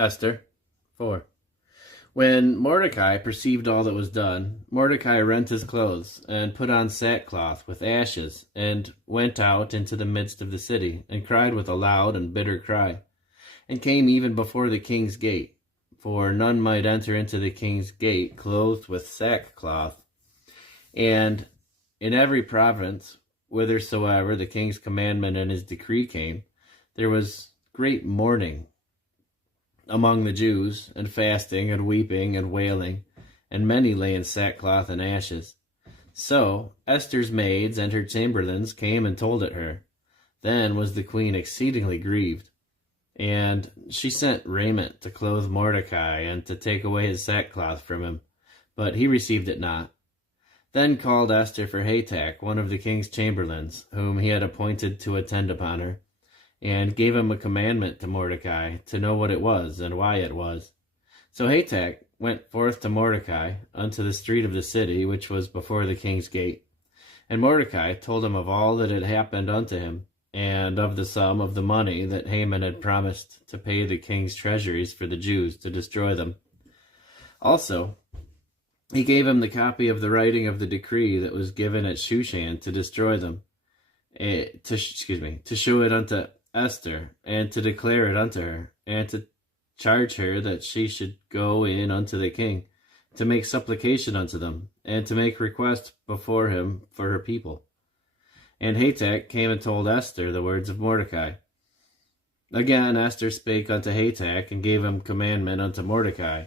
Esther 4. When Mordecai perceived all that was done, Mordecai rent his clothes, and put on sackcloth with ashes, and went out into the midst of the city, and cried with a loud and bitter cry, and came even before the king's gate. For none might enter into the king's gate clothed with sackcloth. And in every province, whithersoever the king's commandment and his decree came, there was great mourning among the Jews, and fasting, and weeping, and wailing, and many lay in sackcloth and ashes. So Esther's maids and her chamberlains came and told it her. Then was the queen exceedingly grieved, and she sent raiment to clothe Mordecai, and to take away his sackcloth from him, but he received it not. Then called Esther for Hatach, one of the king's chamberlains, whom he had appointed to attend upon her, and gave him a commandment to Mordecai, to know what it was, and why it was. So Hatach went forth to Mordecai unto the street of the city, which was before the king's gate. And Mordecai told him of all that had happened unto him, and of the sum of the money that Haman had promised to pay the king's treasuries for the Jews, to destroy them. Also, he gave him the copy of the writing of the decree that was given at Shushan to destroy them, to show it unto Esther, and to declare it unto her, and to charge her that she should go in unto the king, to make supplication unto them, and to make request before him for her people. And Hatach came and told Esther the words of Mordecai. Again Esther spake unto Hatach, and gave him commandment unto Mordecai.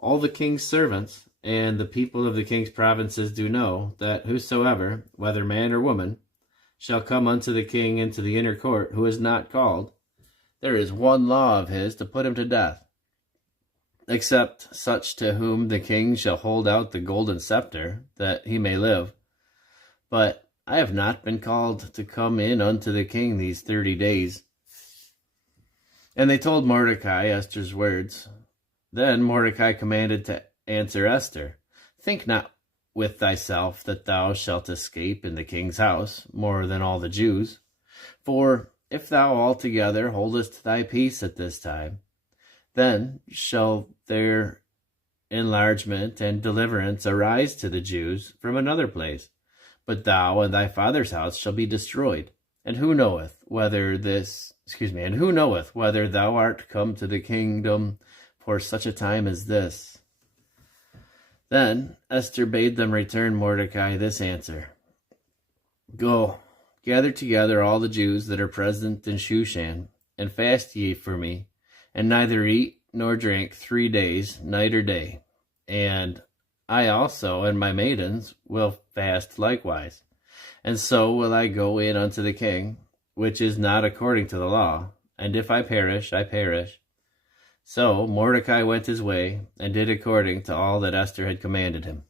All the king's servants and the people of the king's provinces do know, that whosoever, whether man or woman, shall come unto the king into the inner court, who is not called, there is one law of his to put him to death, except such to whom the king shall hold out the golden scepter, that he may live. But I have not been called to come in unto the king these 30 days. And they told Mordecai Esther's words. Then Mordecai commanded to answer Esther, Think not with thyself that thou shalt escape in the king's house more than all the Jews. For if thou altogether holdest thy peace at this time, then shall their enlargement and deliverance arise to the Jews from another place. But thou and thy father's house shall be destroyed. And who knoweth whether thou art come to the kingdom for such a time as this? Then Esther bade them return Mordecai this answer. Go, gather together all the Jews that are present in Shushan, and fast ye for me, and neither eat nor drink 3 days, night or day. And I also and my maidens will fast likewise. And so will I go in unto the king, which is not according to the law, and if I perish, I perish. So Mordecai went his way, and did according to all that Esther had commanded him.